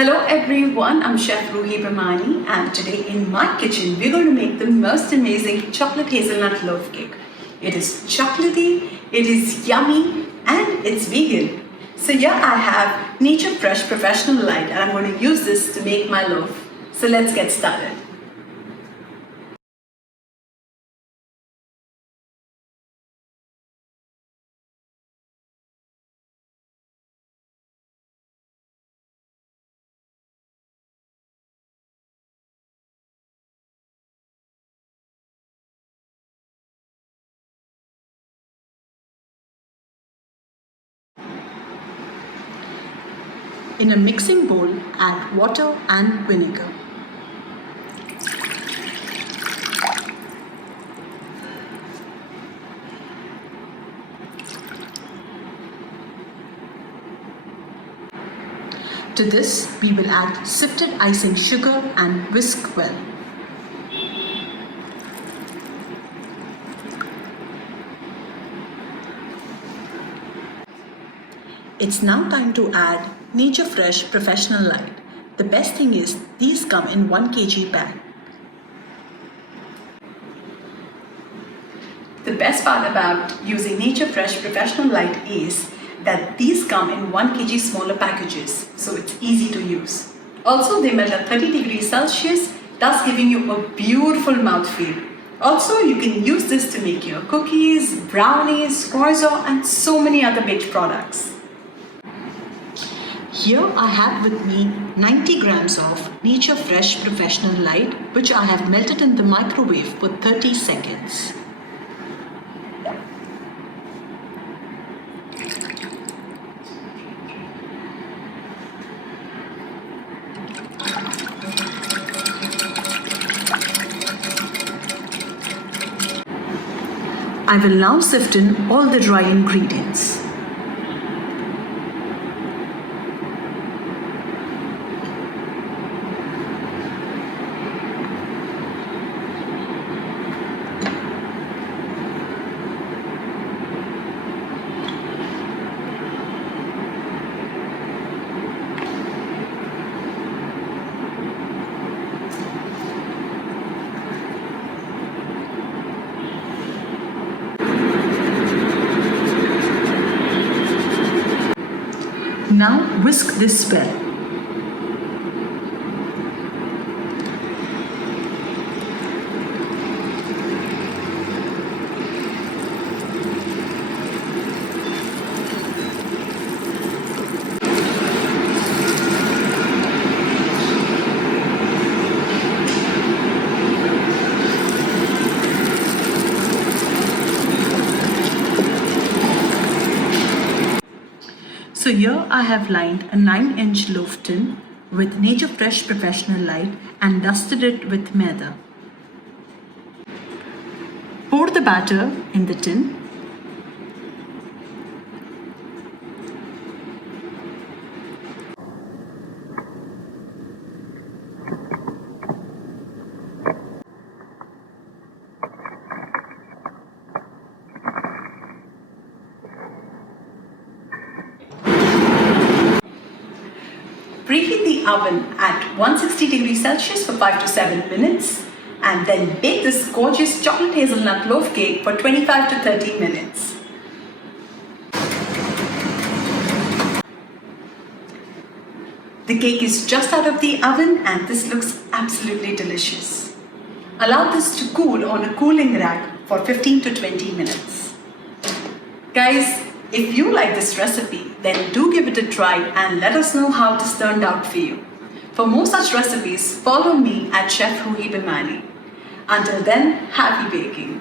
Hello everyone, I'm Chef Ruhee Bhimani and today in my kitchen we're going to make the most amazing chocolate hazelnut loaf cake. It is chocolatey, it is yummy and it's vegan. So here I have Nature Fresh Professional Light and I'm going to use this to make my loaf. So let's get started. In a mixing bowl, add water and vinegar. To this, we will add sifted icing sugar and whisk well. It's now time to add Nature Fresh Professional Light. The best thing is these come in 1 kg bag. The best part about using Nature Fresh Professional Light is that these come in 1 kg smaller packages, so it's easy to use. Also, they melt at 30 degrees Celsius, thus giving you a beautiful mouthfeel. Also, you can use this to make your cookies, brownies, croissant, and so many other baked products. Here I have with me 90 grams of Nature Fresh Professional Light, which I have melted in the microwave for 30 seconds. I will now sift in all the dry ingredients. Now whisk this well. So here I have lined a 9-inch loaf tin with Nature Fresh Professional Light and dusted it with maida. Pour the batter in the tin. Preheat the oven at 160 degrees Celsius for 5 to 7 minutes and then bake this gorgeous chocolate hazelnut loaf cake for 25 to 30 minutes. The cake is just out of the oven and this looks absolutely delicious. Allow this to cool on a cooling rack for 15 to 20 minutes. Guys, if you like this recipe, then do give it a try and let us know how this turned out for you. For more such recipes, follow me at Chef Ruhee Bhimani. Until then, happy baking!